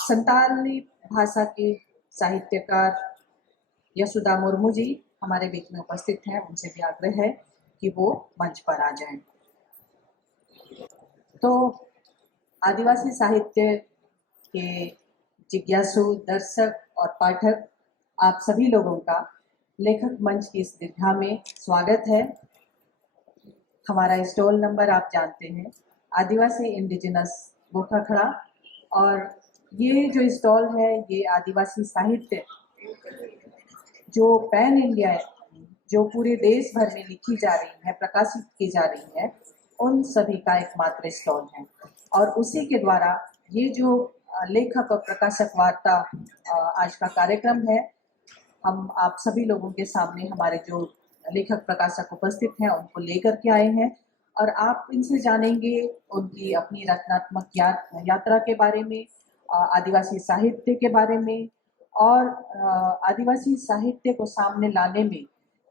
संताली भाषा की साहित्यकार यशोदा मुर्मू जी हमारे बीच में उपस्थित हैं। उनसे भी आग्रह है कि वो मंच पर आ जाएं। तो आदिवासी साहित्य के जिज्ञासु दर्शक और पाठक आप सभी लोगों का लेखक मंच की इस दीर्घा में स्वागत है। हमारा स्टॉल नंबर आप जानते हैं, आदिवासी इंडिजिनस बोखाखड़ा, और ये जो स्टॉल है ये आदिवासी साहित्य जो पैन इंडिया है, जो पूरे देश भर में लिखी जा रही है, प्रकाशित की जा रही है, उन सभी का एकमात्र स्टॉल है। और उसी के द्वारा ये जो लेखक और प्रकाशक वार्ता आज का कार्यक्रम है, हम आप सभी लोगों के सामने हमारे जो लेखक प्रकाशक उपस्थित हैं उनको लेकर के आए हैं, और आप इनसे जानेंगे उनकी अपनी रचनात्मक यात्रा के बारे में, आदिवासी साहित्य के बारे में, और आदिवासी साहित्य को सामने लाने में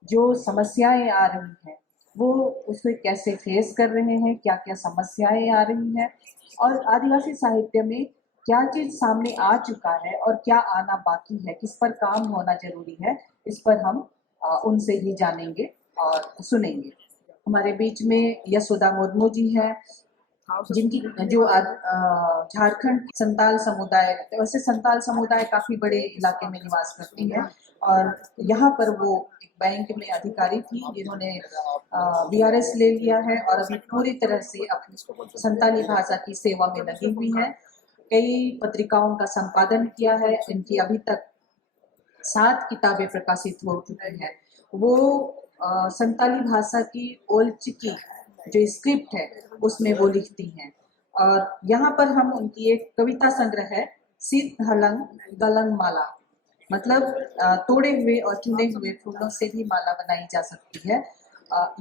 जो समस्याएं आ रही हैं वो उसे कैसे फेस कर रहे हैं, क्या क्या समस्याएं आ रही हैं, और आदिवासी साहित्य में क्या चीज सामने आ चुका है और क्या आना बाकी है, किस पर काम होना जरूरी है, इस पर हम उनसे ही जानेंगे और सुनेंगे। हमारे बीच में यशोदा मुर्मू जी हैं, जिनकी जो झारखंड संताल समुदाय, वैसे संताल समुदाय काफी बड़े इलाके में निवास करती है, और यहाँ पर वो एक बैंक में अधिकारी थी जिन्होंने बीआरएस ले लिया है और अभी पूरी तरह से अपनी संताली भाषा की सेवा में लगी हुई है। कई पत्रिकाओं का संपादन किया है। इनकी अभी तक 7 किताबें प्रकाशित हो चुकी हैं। वो संताली भाषा की ओल्चिकी जो स्क्रिप्ट है उसमें वो लिखती हैं, और यहाँ पर हम उनकी एक कविता संग्रह है सीत हलंग गलंग माला, मतलब तोड़े हुए और चुने हुए फूलों से भी माला बनाई जा सकती है।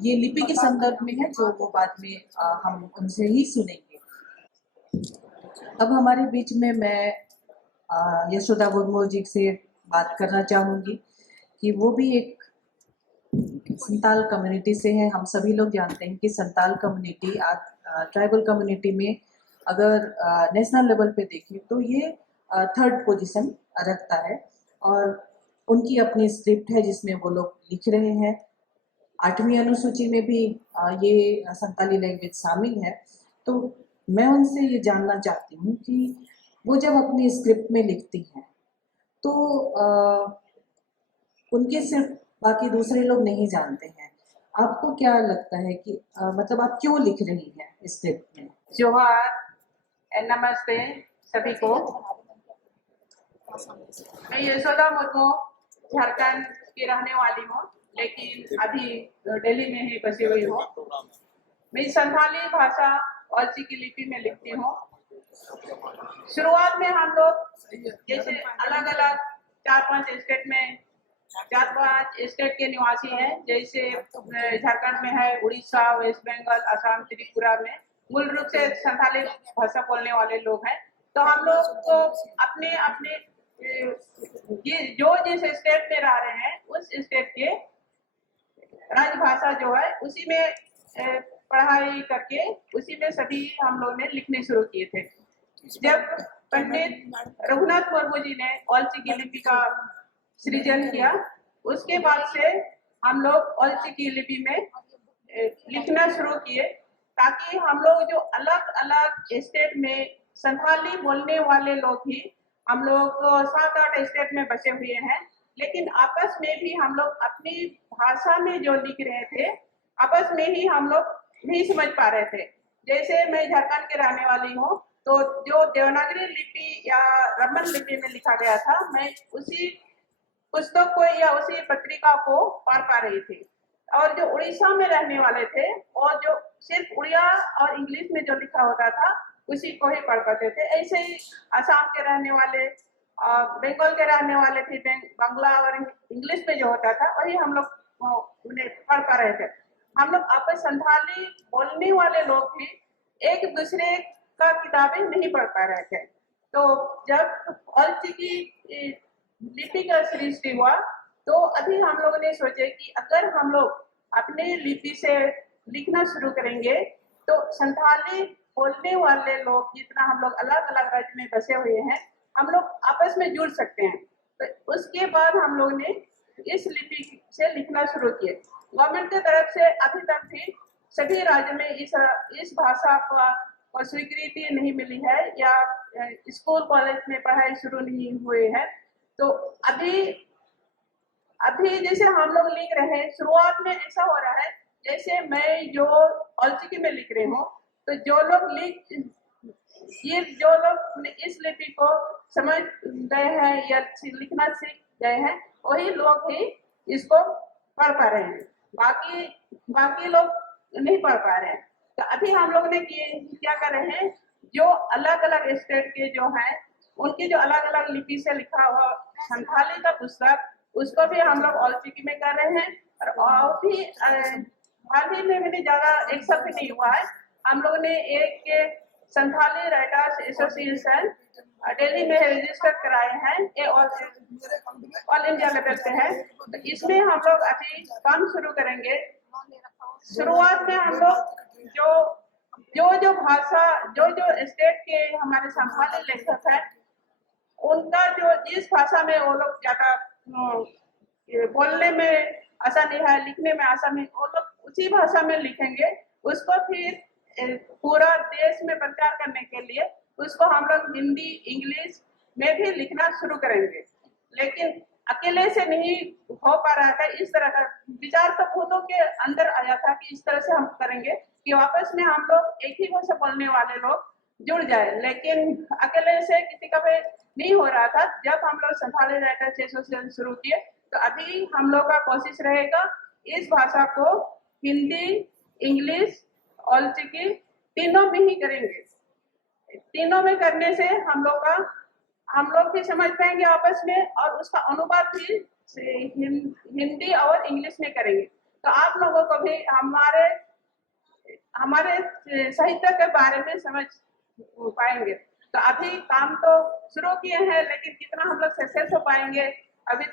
ये लिपि के संदर्भ में है जो वो बाद में हम उनसे ही सुनेंगे। अब हमारे बीच में मैं यशोदा मुर्मू जी से बात करना चाहूँगी कि वो भी एक संताल कम्युनिटी से है। हम सभी लोग जानते हैं कि संताल कम्युनिटी ट्राइबल कम्युनिटी में अगर नेशनल लेवल पे देखें तो ये 3rd पोजीशन रखता है, और उनकी अपनी स्क्रिप्ट है जिसमें वो लोग लिख रहे हैं। 8वीं अनुसूची में भी ये संताली लैंग्वेज शामिल है। तो मैं उनसे ये जानना चाहती हूँ कि वो जब अपनी स्क्रिप्ट में लिखती हैं तो उनके सिर्फ बाकी दूसरे लोग नहीं जानते हैं। आपको क्या लगता है कि मतलब आप क्यों लिख रही हैं स्क्रिप्ट में? जोहार, नमस्ते सभी को। मैं यशोदा मुर्मू झारखंड की रहने वाली हूँ, लेकिन अभी दिल्ली में ही बसी हुई हूँ। मैं संथाली भाषा और की लिपि में लिखती हूँ। शुरुआत में हम लोग जैसे अलग अलग 4-5 स्टेट में 4-5 स्टेट के निवासी हैं, जैसे झारखंड में है, उड़ीसा, वेस्ट बंगाल, असम, त्रिपुरा में मूल रूप से संथाली भाषा बोलने वाले लोग हैं। तो हम लोग को अपने अपने ये जो जिस स्टेट में रह रहे हैं उस स्टेट के राजभाषा जो है उसी में पढ़ाई करके उसी में सभी हम लोग ने लिखने शुरू किए थे। जब पंडित रघुनाथ मुर्मू जी ने ओल्ची की लिपि का सृजन किया, उसके बाद से हम लोग ओल्ची की लिपि में लिखना शुरू किए, ताकि हम लोग जो अलग अलग स्टेट में संथाली बोलने वाले लोग ही, हम लोग 7-8 स्टेट में बसे हुए हैं, लेकिन आपस में भी हम लोग अपनी भाषा में जो लिख रहे थे आपस में ही हम लोग नहीं समझ पा रहे थे। जैसे मैं झारखंड के रहने वाली हूँ, तो जो देवनागरी लिपि या रमन लिपि में लिखा गया था, मैं उसी पुस्तक को या उसी पत्रिका को पढ़ पा रही थी। और जो उड़ीसा में रहने वाले थे और जो सिर्फ उड़िया और इंग्लिश में जो लिखा होता था उसी को ही पढ़ पाते थे। ऐसे ही असम के रहने वाले, बंगाल के रहने वाले थे, बांग्ला और इंग्लिश में जो होता था वही हम लोग उन्हें पढ़ पा रहे थे। हम लोग आपस संथाली बोलने वाले लोग भी एक दूसरे का किताबें नहीं पढ़ पा रहे थे। तो जब ओल्ची की लिपि का सृष्टि हुआ तो अभी हम लोगों ने सोचे कि अगर हम लोग अपने लिपि से लिखना शुरू करेंगे तो संथाली बोलने वाले लोग, जितना हम लोग अलग अलग राज्य में बसे हुए हैं, हम लोग आपस में जुड़ सकते हैं। तो उसके बाद हम लोग ने इस लिपि से लिखना शुरू किए। गवर्नमेंट की तरफ से अभी तक भी सभी राज्य में इस भाषा को स्वीकृति नहीं मिली है या स्कूल कॉलेज में पढ़ाई शुरू नहीं हुई है। तो अभी जैसे हम लोग लिख रहे हैं, शुरुआत में ऐसा हो रहा है जैसे मैं जो औलचिकी में लिख रही हूँ, तो जो लोग इस लिपि को समझ गए हैं या लिखना सीख गए हैं, वही लोग ही इसको पढ़ पा रहे हैं, बाकी लोग नहीं पढ़ पा रहे हैं। तो अभी हम लोग ने क्या कर रहे हैं, जो अलग अलग स्टेट के जो हैं उनकी जो अलग अलग लिपि से लिखा हुआ संथाली का पुस्तक, उसको भी हम लोग औलचिकी में कर रहे हैं। और भी हाल ही में मैंने ज्यादा एक साल भी नहीं हुआ है, हम लोग ने एक संथाली राइटर्स एसोसिएशन दिल्ली में रजिस्टर कराए हैं, ये ऑल इंडिया लेवल पे है। तो इसमें हम लोग अभी काम शुरू करेंगे। शुरुआत में हम लोग जो भाषा जो स्टेट के हमारे संथाली लेखक हैं, उनका जो जिस भाषा में वो लोग ज्यादा बोलने में आसानी है, लिखने में आसानी, वो लोग उसी भाषा में लिखेंगे। उसको फिर पूरा देश में प्रचार करने के लिए उसको हम लोग हिंदी इंग्लिश में भी लिखना शुरू करेंगे। लेकिन अकेले से नहीं हो पा रहा था, इस तरह का विचार तो खुदों के अंदर आया था कि इस तरह से हम करेंगे कि आपस में हम लोग एक ही भाषा बोलने वाले लोग जुड़ जाए, लेकिन अकेले से किसी का भी नहीं हो रहा था। जब हम लोग संथाली राइटर्स एसोसिएशन शुरू किए, तो अभी हम लोग का कोशिश रहेगा इस भाषा को हिंदी इंग्लिश औलचिकी तीनों में ही करेंगे। तीनों में करने से हम लोग भी समझ पाएंगे आपस में, और उसका अनुवाद भी हिंदी और इंग्लिश में करेंगे। तो आप लोगों को भी हमारे साहित्य के बारे में समझ पाएंगे। तो अभी काम तो शुरू किए हैं, लेकिन कितना हम लोग सक्सेस हो पाएंगे अभी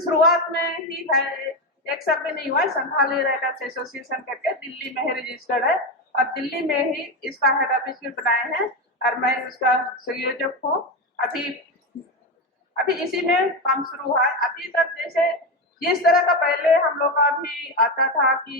शुरुआत में ही है, एक साल में नहीं हुआ। संथाली राइटर्स एसोसिएशन करके दिल्ली में ही रजिस्टर्ड है, और दिल्ली में ही इसका हेड ऑफिस भी बनाए हैं, और मैं उसका संयोजक हूँ। अभी इसी में काम शुरू हुआ है। अभी तक जैसे जिस तरह का पहले हम लोग का भी आता था कि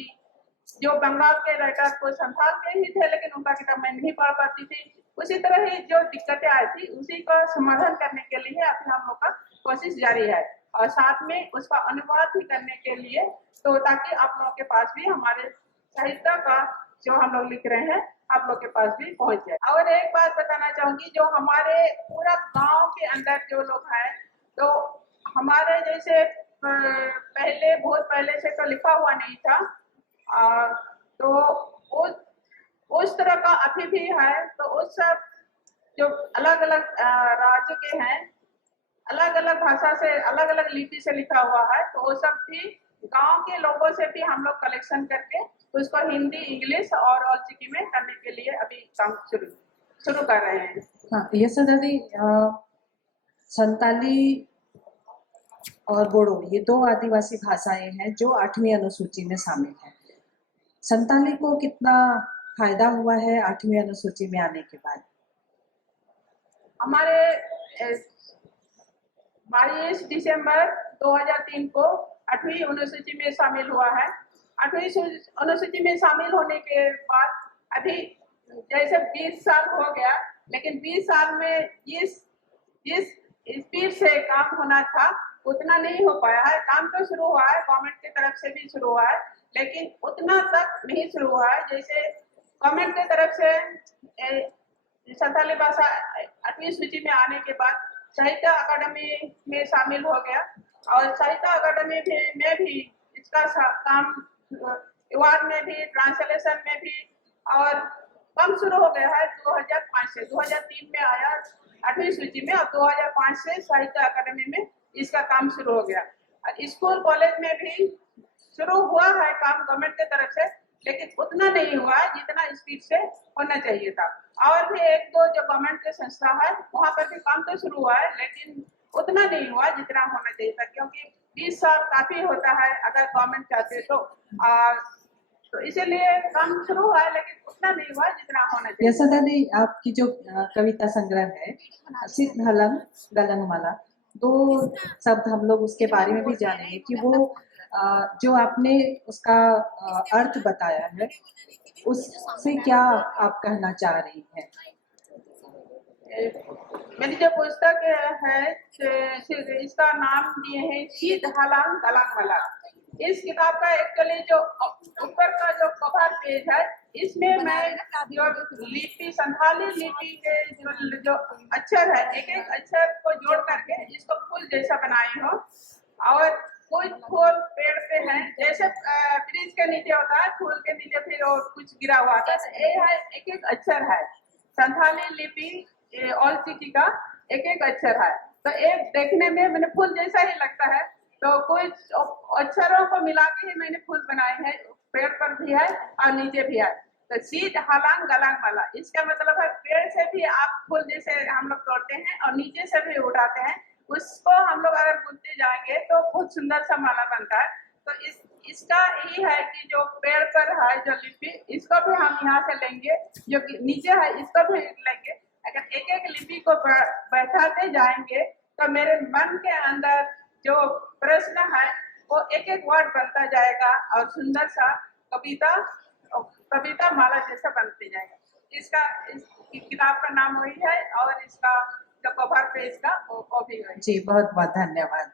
जो बंगाल के राइटर को संथाल के ही थे, लेकिन उनका किताब मैं नहीं पढ़ पाती थी, उसी तरह ही जो दिक्कतें आई थी उसी का समाधान करने के लिए अभी हम लोग का कोशिश जारी है, और साथ में उसका अनुवाद भी करने के लिए, तो ताकि आप लोगों के पास भी हमारे साहित्य का जो हम लोग लिख रहे हैं आप लोग के पास भी पहुंच जाए। और एक बात बताना चाहूंगी, जो हमारे पूरा गांव के अंदर जो लोग हैं, तो हमारे जैसे बहुत पहले से तो लिखा हुआ नहीं था, तो उस तरह का अभी भी है। तो उस सब जो अलग अलग राज्य के हैं, अलग अलग भाषा से अलग अलग लिपि से लिखा हुआ है, तो वो सब भी गांव के लोगों से भी हम लोग कलेक्शन करके उसको हिंदी इंग्लिश और औलचिकी में करने के लिए अभी काम शुरू कर रहे हैं। हाँ, यशोदा दी, संताली और बोडो ये दो आदिवासी भाषाएं हैं जो 8वीं अनुसूची में शामिल है। संताली को कितना फायदा हुआ है 8वीं अनुसूची में आने के बाद? हमारे 22 दिसंबर 2003 को 8वीं अनुसूची में शामिल हुआ है। 8वीं अनुसूची में शामिल होने के बाद अभी जैसे 20 साल हो गया, लेकिन 20 साल में जिस स्पीड से काम होना था उतना नहीं हो पाया है। काम तो शुरू हुआ है, गवर्नमेंट की तरफ से भी शुरू हुआ है, लेकिन उतना तक नहीं शुरू हुआ है। जैसे गवर्नमेंट की तरफ से संथाली भाषा 8वीं सूची में आने के बाद साहित्य अकादमी में शामिल हो गया, और साहित्य अकादमी में भी इसका काम अनुवाद में भी, ट्रांसलेशन में भी, और काम शुरू हो गया है 2005 से। 2003 में आया 8वीं सूची में, और 2005 से साहित्य अकादमी में इसका काम शुरू हो गया। और स्कूल कॉलेज में भी शुरू हुआ है काम गवर्नमेंट की तरफ से, लेकिन उतना नहीं हुआ जितना स्पीड से होना चाहिए था। और भी एक दो जो गवर्नमेंट की संस्था है वहाँ पर भी काम तो शुरू हुआ है, लेकिन उतना नहीं हुआ जितना होना चाहिए था, क्योंकि 20 साल काफी होता है अगर गवर्नमेंट चाहते तो। तो इसीलिए काम शुरू हुआ है, लेकिन उतना नहीं हुआ जितना होना चाहिए। यशोदा दी, आपकी जो कविता संग्रह है सिद्ध हलंग गलंगमाला, दो शब्द हम लोग उसके बारे में भी जानेंगे कि वो जो आपने उसका अर्थ बताया है उससे क्या आप कहना चाह रही हैं। मेरी जो पुस्तक है इसका नाम दिए है शीत हलांग गलांग मला। इस किताब का एक्चुअली जो ऊपर का जो कवर पेज है, इसमें मैं जो लिपि संथाली लिपि के जो अक्षर है, एक एक अक्षर को जोड़ करके इसको फूल जैसा बनाई हूँ। और कुछ फूल पेड़ पे हैं, जैसे ब्रिज के नीचे होता है फूल के नीचे फिर और कुछ गिरा हुआ था, ये है एक एक अक्षर है संथाली लिपि ऑल सिटी का एक एक अक्षर है। तो एक देखने में मैंने फूल जैसा ही लगता है, तो कुछ अक्षरों को मिला के ही मैंने फूल बनाए हैं, पेड़ पर भी है और नीचे भी है। तो सीट हलांग गलांग वाला, इसका मतलब है पेड़ से भी आप फूल जैसे हम लोग तोड़ते हैं और नीचे से भी उठाते हैं, उसको हम लोग अगर बुनते जाएंगे तो बहुत सुंदर सा माला बनता है। तो इसका यही है कि जो पेड़ पर है जो लिपि, इसको भी हम यहाँ से लेंगे, जो नीचे है इसको भी लेंगे। अगर एक एक लिपि को बैठाते जाएंगे तो मेरे मन के अंदर जो प्रश्न है वो एक एक वर्ड बनता जाएगा और सुंदर सा कविता माला जैसा बनते जाएगा। इसका इस किताब का नाम वही है और इसका जो कवर पेज का वो भी है। जी बहुत बहुत धन्यवाद।